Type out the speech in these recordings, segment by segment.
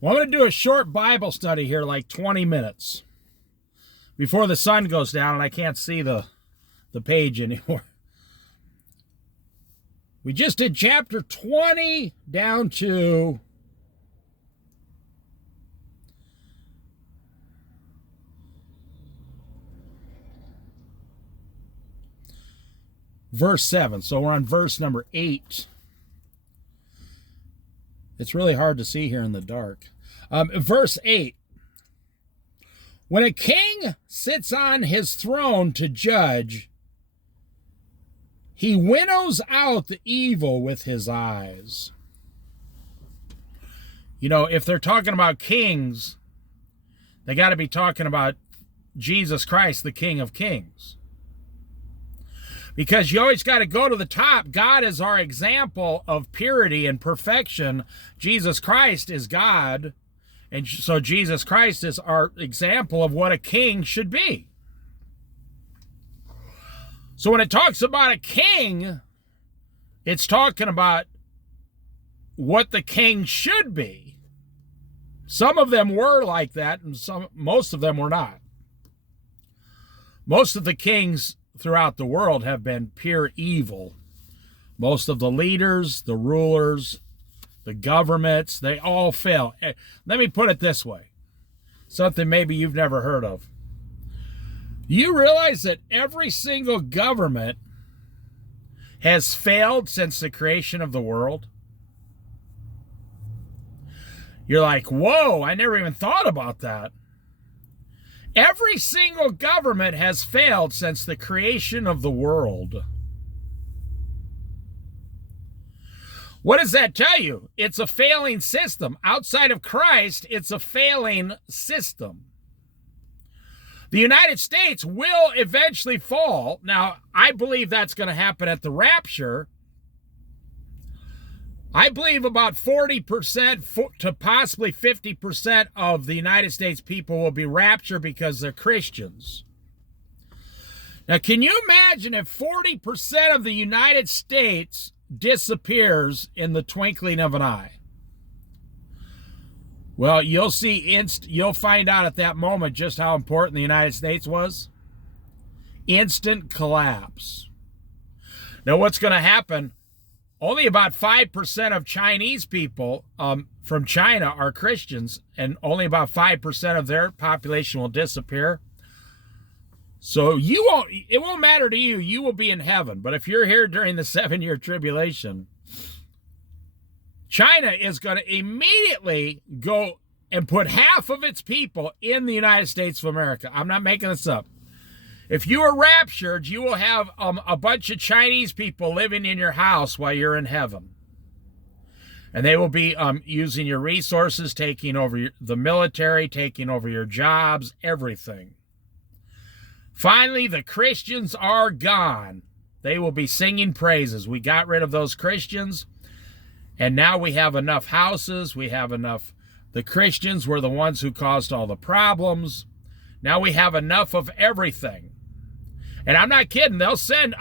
Well, I'm going to do a short Bible study here, like 20 minutes, before the sun goes down and I can't see the page anymore. We just did chapter 20 down to verse 7. So we're on verse number 8. It's really hard to see here in the dark. Verse 8. When a king sits on his throne to judge, he winnows out the evil with his eyes. You know, if they're talking about kings, they got to be talking about Jesus Christ, the King of Kings. Because you always got to go to the top. God is our example of purity and perfection. Jesus Christ is God. And so Jesus Christ is our example of what a king should be. So when it talks about a king, it's talking about what the king should be. Some of them were like that, and most of them were not. Most of the kings throughout the world have been pure evil. Most of the leaders, the rulers, the governments, they all fail. Let me put it this way. Something maybe you've never heard of. You realize that every single government has failed since the creation of the world? You're like, whoa, I never even thought about that. Every single government has failed since the creation of the world. What does that tell you? It's a failing system. Outside of Christ, it's a failing system. The United States will eventually fall. Now, I believe that's going to happen at the rapture. I believe about 40% to possibly 50% of the United States people will be raptured because they're Christians. Now, can you imagine if 40% of the United States disappears in the twinkling of an eye? Well, you'll see, you'll find out at that moment just how important the United States was. Instant collapse. Now, what's going to happen? Only about 5% of Chinese people from China are Christians, and only about 5% of their population will disappear. So it won't matter to you. You will be in heaven. But if you're here during the 7-year tribulation, China is going to immediately go and put half of its people in the United States of America. I'm not making this up. If you are raptured, you will have a bunch of Chinese people living in your house while you're in heaven. And they will be using your resources, taking over the military, taking over your jobs, everything. Finally, the Christians are gone. They will be singing praises. We got rid of those Christians, and now we have enough houses. We have enough. The Christians were the ones who caused all the problems. Now we have enough of everything. And I'm not kidding. They'll send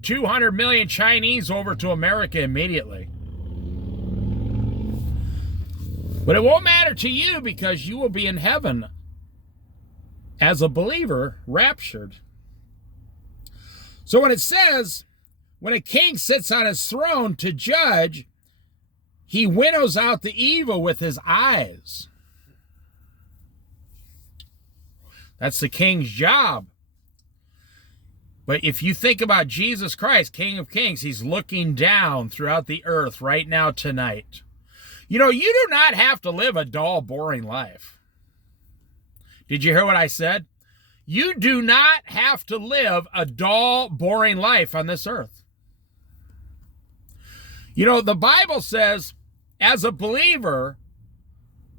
200 million Chinese over to America immediately. But it won't matter to you because you will be in heaven as a believer, raptured. So when it says, when a king sits on his throne to judge, he winnows out the evil with his eyes. That's the king's job. But if you think about Jesus Christ, King of Kings, he's looking down throughout the earth right now tonight. You know, you do not have to live a dull, boring life. Did you hear what I said? You do not have to live a dull, boring life on this earth. You know, the Bible says, as a believer,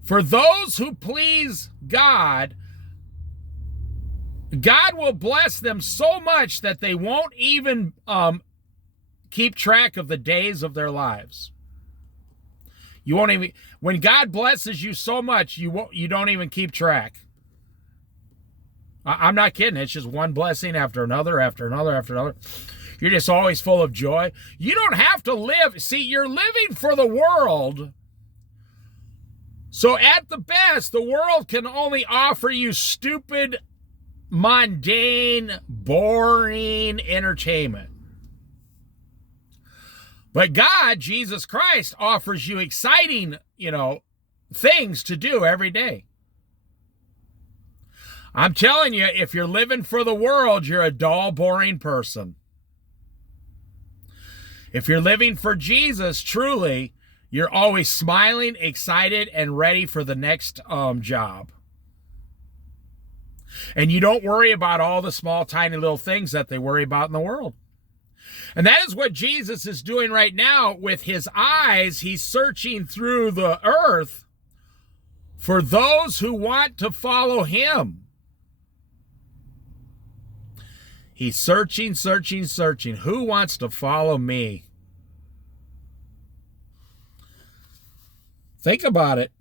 for those who please God, God will bless them so much that they won't even keep track of the days of their lives. You won't even, when God blesses you so much, you don't even keep track. I'm not kidding. It's just one blessing after another, after another, after another. You're just always full of joy. You don't have to live. See, you're living for the world So at the best, the world can only offer you stupid, mundane, boring entertainment. But God, Jesus Christ, offers you exciting, things to do every day. I'm telling you, if you're living for the world, you're a dull, boring person. If you're living for Jesus, truly, you're always smiling, excited, and ready for the next job. And you don't worry about all the small, tiny little things that they worry about in the world. And that is what Jesus is doing right now with his eyes. He's searching through the earth for those who want to follow him. He's searching, searching, searching. Who wants to follow me? Think about it.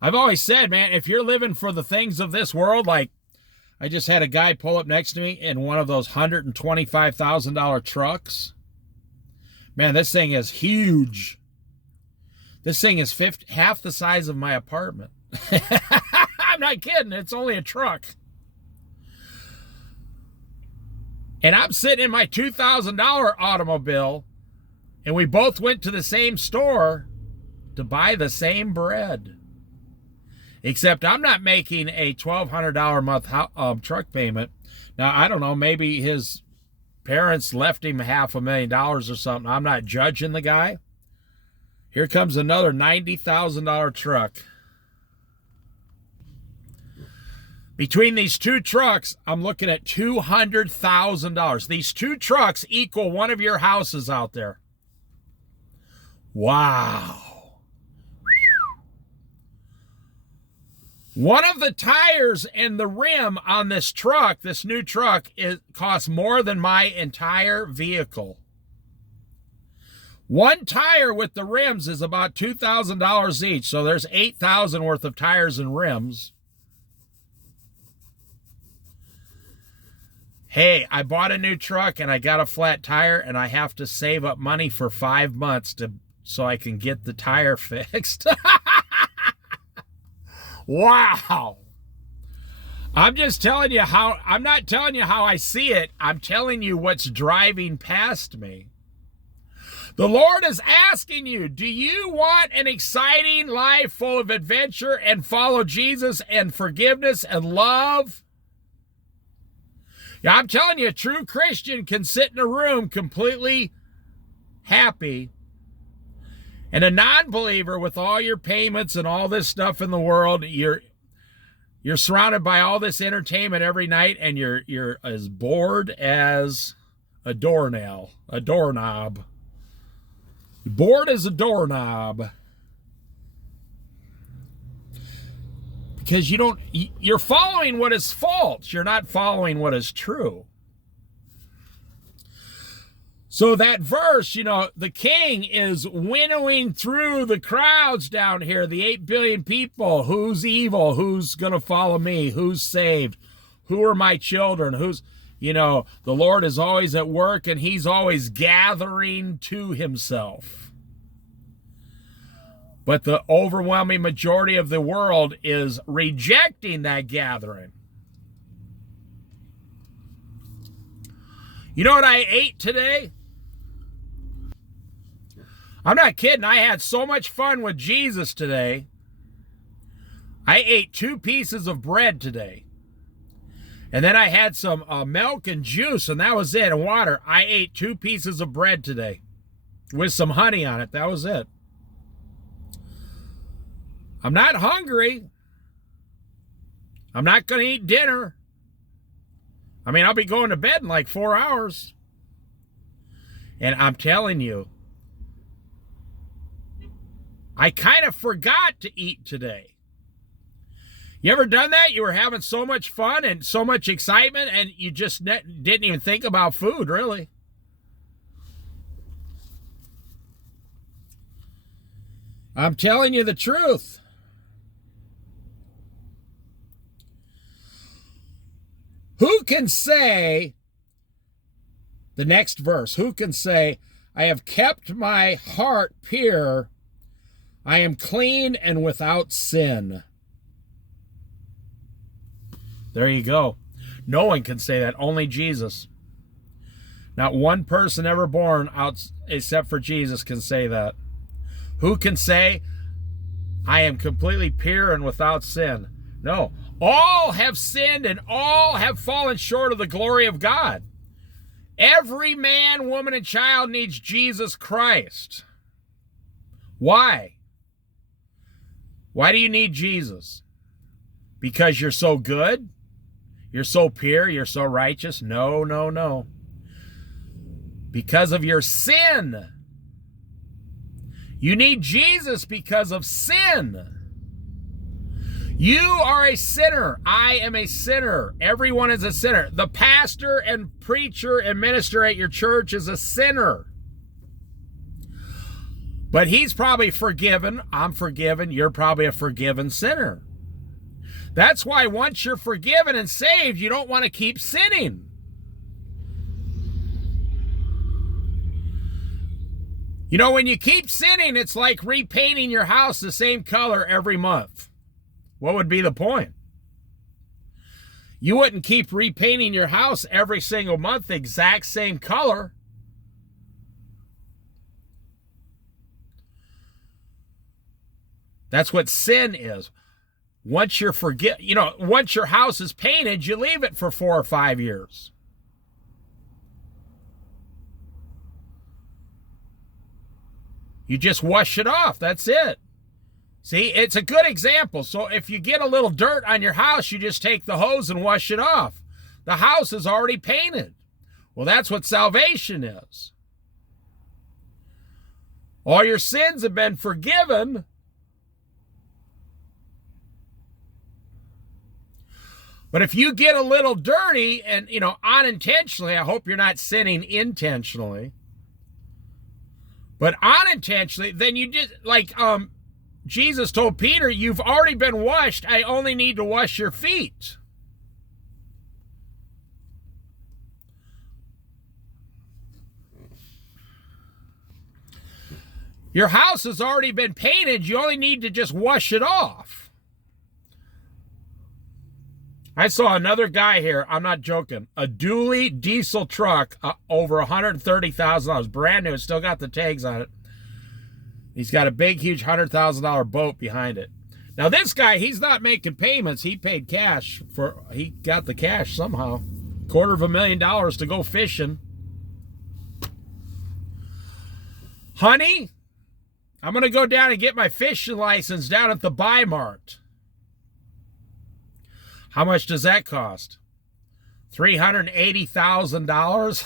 I've always said, man, if you're living for the things of this world, like I just had a guy pull up next to me in one of those $125,000 trucks. Man, this thing is huge. This thing is half the size of my apartment. I'm not kidding. It's only a truck. And I'm sitting in my $2,000 automobile, and we both went to the same store to buy the same bread. Except I'm not making a $1,200 a month truck payment. Now, I don't know, maybe his parents left him $500,000 or something. I'm not judging the guy. Here comes another $90,000 truck. Between these two trucks, I'm looking at $200,000. These two trucks equal one of your houses out there. Wow. One of the tires and the rim on this truck, this new truck, costs more than my entire vehicle. One tire with the rims is about $2,000 each, so there's $8,000 worth of tires and rims. Hey, I bought a new truck and I got a flat tire and I have to save up money for 5 months so I can get the tire fixed. Wow. I'm just telling you I'm not telling you how I see it. I'm telling you what's driving past me. The Lord is asking you, do you want an exciting life full of adventure and follow Jesus and forgiveness and love? Yeah, I'm telling you, a true Christian can sit in a room completely happy, and a non-believer, with all your payments and all this stuff in the world, you're surrounded by all this entertainment every night, and you're as bored as a doornail, a doorknob. Bored as a doorknob. Because you're following what is false. You're not following what is true. So that verse, the king is winnowing through the crowds down here, the 8 billion people. Who's evil? Who's going to follow me? Who's saved? Who are my children? The Lord is always at work and he's always gathering to himself. But the overwhelming majority of the world is rejecting that gathering. You know what I ate today? I'm not kidding. I had so much fun with Jesus today. I ate 2 pieces of bread today. And then I had some milk and juice, and that was it, and water. I ate 2 pieces of bread today with some honey on it. That was it. I'm not hungry. I'm not going to eat dinner. I'll be going to bed in like 4 hours. And I'm telling you, I kind of forgot to eat today. You ever done that? You were having so much fun and so much excitement, and you just didn't even think about food, really. I'm telling you the truth. Who can say, the next verse, who can say, I have kept my heart pure I am clean and without sin. There you go. No one can say that, only Jesus. Not one person ever born out except for Jesus can say that. Who can say, I am completely pure and without sin? No. All have sinned and all have fallen short of the glory of God. Every man, woman, and child needs Jesus Christ. Why? Why do you need Jesus? Because you're so good? You're so pure? You're so righteous? No, no, no. Because of your sin. You need Jesus because of sin. You are a sinner. I am a sinner. Everyone is a sinner. The pastor and preacher and minister at your church is a sinner. But he's probably forgiven. I'm forgiven. You're probably a forgiven sinner. That's why once you're forgiven and saved, you don't want to keep sinning. You know, when you keep sinning, it's like repainting your house the same color every month. What would be the point? You wouldn't keep repainting your house every single month the exact same color. That's what sin is. Once you're once your house is painted, you leave it for 4 or 5 years. You just wash it off. That's it. See, it's a good example. So if you get a little dirt on your house, you just take the hose and wash it off. The house is already painted. Well, that's what salvation is. All your sins have been forgiven. But if you get a little dirty and, unintentionally, I hope you're not sinning intentionally, but unintentionally, then you just, Jesus told Peter, you've already been washed. I only need to wash your feet. Your house has already been painted. You only need to just wash it off. I saw another guy here. I'm not joking. A dually diesel truck, over $130,000. Brand new. Still got the tags on it. He's got a big, huge $100,000 boat behind it. Now, this guy, he's not making payments. He paid cash he got the cash somehow. $250,000 to go fishing. Honey, I'm going to go down and get my fishing license down at the Buy Mart. How much does that cost? $380,000?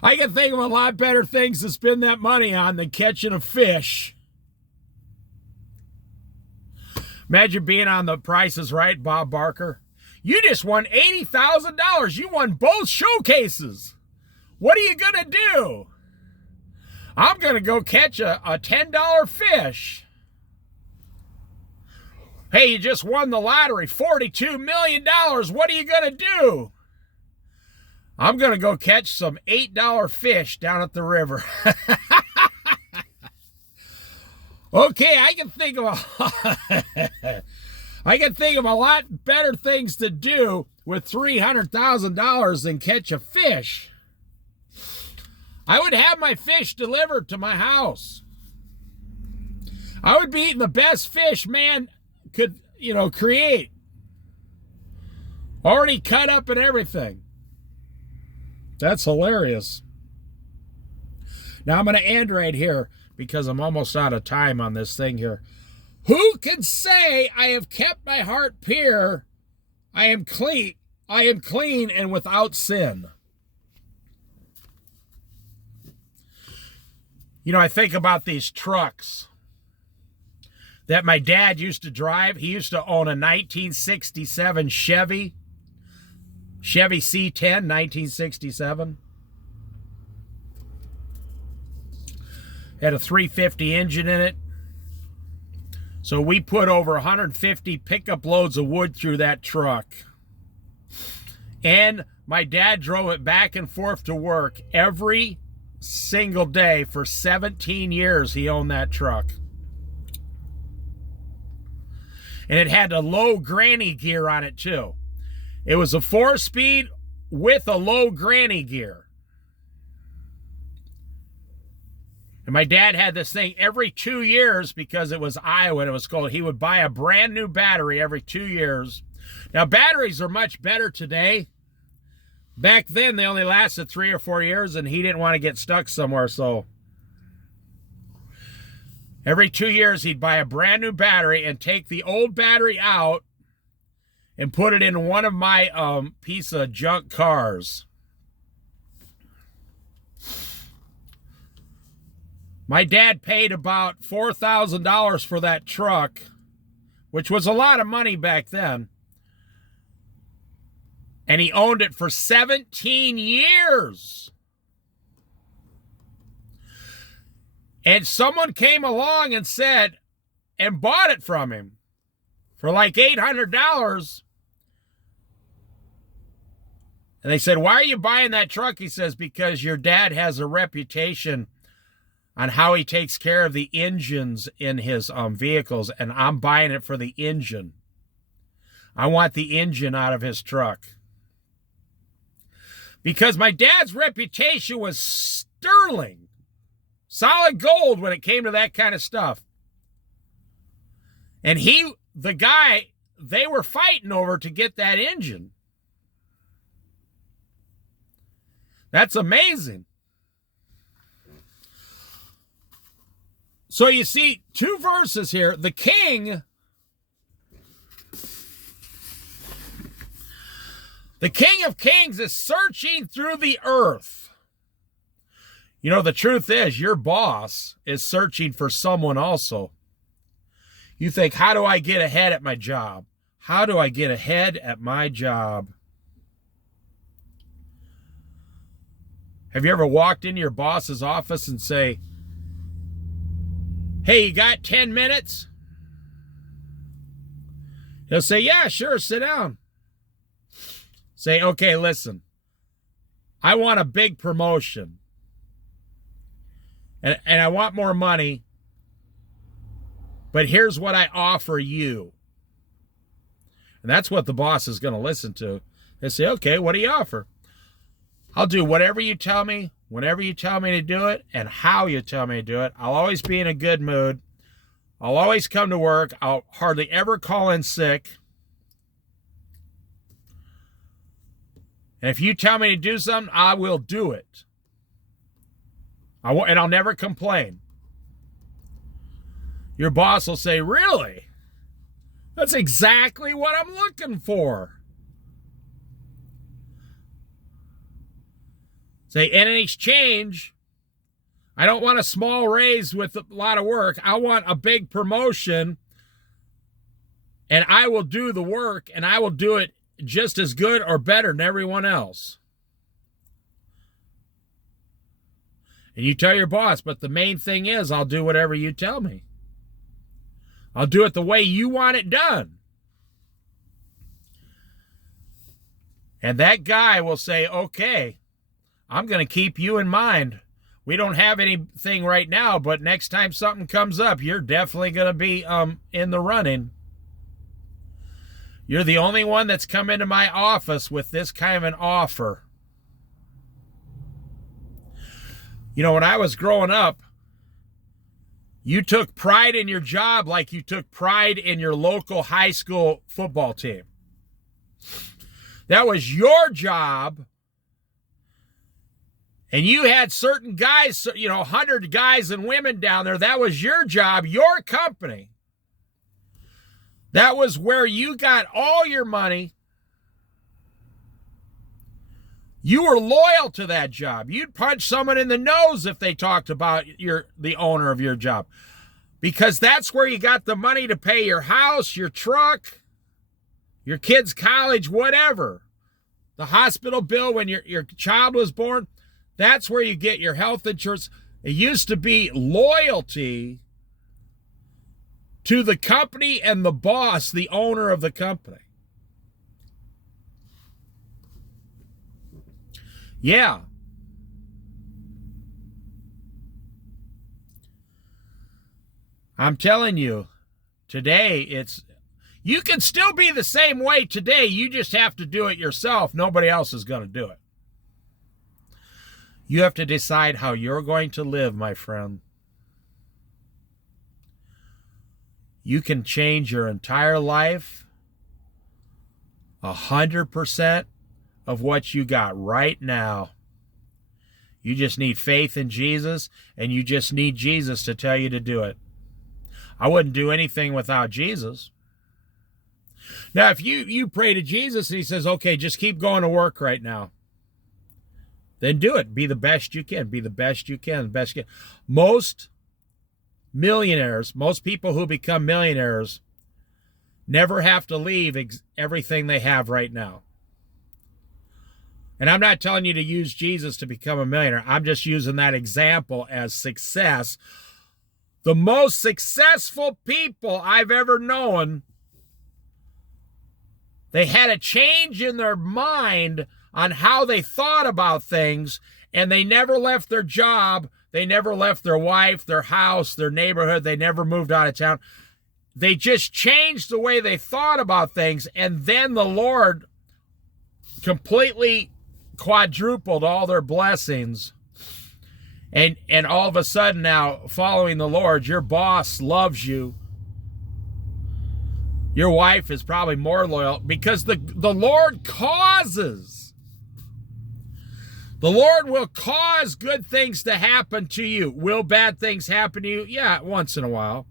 I can think of a lot better things to spend that money on than catching a fish. Imagine being on The Price is Right, Bob Barker. You just won $80,000. You won both showcases. What are you going to do? I'm going to go catch a $10 fish. Hey, you just won the lottery, $42 million. What are you going to do? I'm going to go catch some $8 fish down at the river. Okay, I can think of a lot better things to do with $300,000 than catch a fish. I would have my fish delivered to my house. I would be eating the best fish man could, create. Already cut up and everything. That's hilarious. Now I'm going to end right here because I'm almost out of time on this thing here. Who can say I have kept my heart pure? I am clean and without sin. I think about these trucks that my dad used to drive. He used to own a 1967 Chevy C10, 1967. Had a 350 engine in it. So we put over 150 pickup loads of wood through that truck. And my dad drove it back and forth to work every single day for 17 years. He owned that truck. And it had a low granny gear on it too. It was a 4-speed with a low granny gear. And my dad had this thing every 2 years because it was Iowa and it was cold. He would buy a brand new battery every 2 years. Now, batteries are much better today. Back then, they only lasted 3 or 4 years, and he didn't want to get stuck somewhere, so every 2 years, he'd buy a brand new battery and take the old battery out and put it in one of my piece of junk cars. My dad paid about $4,000 for that truck, which was a lot of money back then. And he owned it for 17 years. And someone came along and said, and bought it from him for like $800. And they said, why are you buying that truck? He says, because your dad has a reputation on how he takes care of the engines in his vehicles, and I'm buying it for the engine. I want the engine out of his truck. Because my dad's reputation was sterling, solid gold when it came to that kind of stuff. And the guy, they were fighting over to get that engine. That's amazing. So you see 2 verses here. The king of Kings is searching through the earth. You know, the truth is your boss is searching for someone also. You think, how do I get ahead at my job? How do I get ahead at my job? Have you ever walked into your boss's office and say, hey, you got 10 minutes? He'll say, yeah, sure, sit down. Say, okay, listen, I want a big promotion. And I want more money. But here's what I offer you. And that's what the boss is going to listen to. They say, okay, what do you offer? I'll do whatever you tell me, whenever you tell me to do it, and how you tell me to do it. I'll always be in a good mood. I'll always come to work. I'll hardly ever call in sick. And if you tell me to do something, I will do it. And I'll never complain. Your boss will say, really? That's exactly what I'm looking for. Say, and in exchange, I don't want a small raise with a lot of work. I want a big promotion, and I will do the work, and I will do it just as good or better than everyone else. And you tell your boss, but the main thing is I'll do whatever you tell me. I'll do it the way you want it done. And that guy will say, okay, I'm going to keep you in mind. We don't have anything right now, but next time something comes up, you're definitely going to be in the running. You're the only one that's come into my office with this kind of an offer. You know, when I was growing up, you took pride in your job like you took pride in your local high school football team. That was your job. And you had certain guys, 100 guys and women down there. That was your job, your company. That was where you got all your money. You were loyal to that job. You'd punch someone in the nose if they talked about the owner of your job. Because that's where you got the money to pay your house, your truck, your kid's college, whatever. The hospital bill when your child was born. That's where you get your health insurance. It used to be loyalty to the company and the boss, the owner of the company. Yeah. I'm telling you, today you can still be the same way today. You just have to do it yourself. Nobody else is going to do it. You have to decide how you're going to live, my friend. You can change your entire life 100% of what you got right now. You just need faith in Jesus, and you just need Jesus to tell you to do it. I wouldn't do anything without Jesus. Now, if you pray to Jesus and he says, okay, just keep going to work right now, then do it. Be the best you can. Be the best you can. The best you can. Most millionaires, most people who become millionaires never have to leave everything they have right now. And I'm not telling you to use Jesus to become a millionaire. I'm just using that example as success. The most successful people I've ever known, they had a change in their mind on how they thought about things, and they never left their job. They never left their wife, their house, their neighborhood. They never moved out of town. They just changed the way they thought about things, and then the Lord completely quadrupled all their blessings. And all of a sudden now, following the Lord, your boss loves you. Your wife is probably more loyal because the Lord causes. The Lord will cause good things to happen to you. Will bad things happen to you? Yeah, once in a while.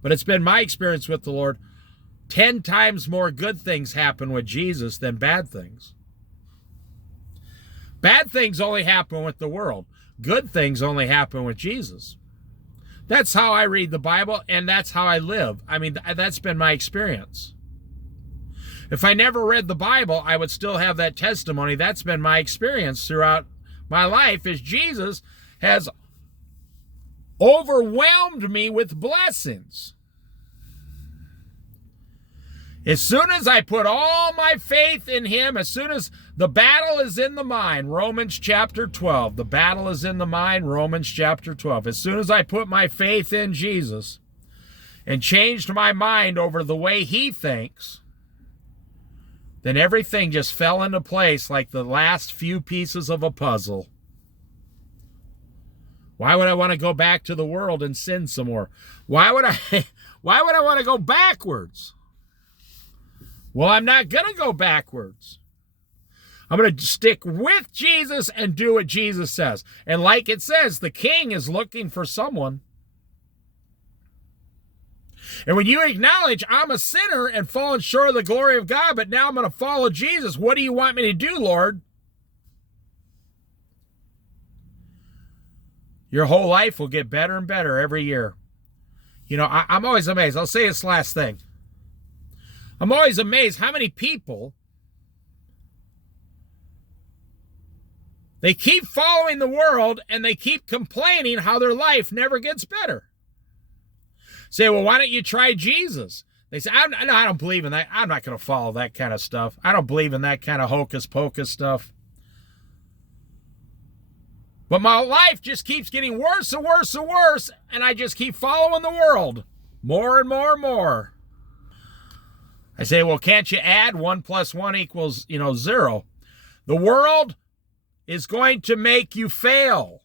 But it's been my experience with the Lord, 10 times more good things happen with Jesus than bad things. Bad things only happen with the world. Good things only happen with Jesus. That's how I read the Bible, and that's how I live. I mean, that's been my experience. If I never read the Bible, I would still have that testimony. That's been my experience throughout my life, is Jesus has overwhelmed me with blessings. As soon as I put all my faith in him, as soon as the battle is in the mind, Romans chapter 12, the battle is in the mind, Romans chapter 12. As soon as I put my faith in Jesus and changed my mind over the way he thinks, then everything just fell into place like the last few pieces of a puzzle. Why would I want to go back to the world and sin some more? Why would I want to go backwards? Well, I'm not going to go backwards. I'm going to stick with Jesus and do what Jesus says. And like it says, the king is looking for someone. And when you acknowledge I'm a sinner and fallen short of the glory of God, but now I'm going to follow Jesus, what do you want me to do, Lord? Your whole life will get better and better every year. You know, I'm always amazed. I'll say this last thing. I'm always amazed how many people, they keep following the world and they keep complaining how their life never gets better. Say, well, why don't you try Jesus? They say, I don't believe in that. I'm not going to follow that kind of stuff. I don't believe in that kind of hocus pocus stuff. But my life just keeps getting worse and worse and worse, and I just keep following the world more and more and more. I say, well, can't you add 1 + 1 = 0? The world is going to make you fail.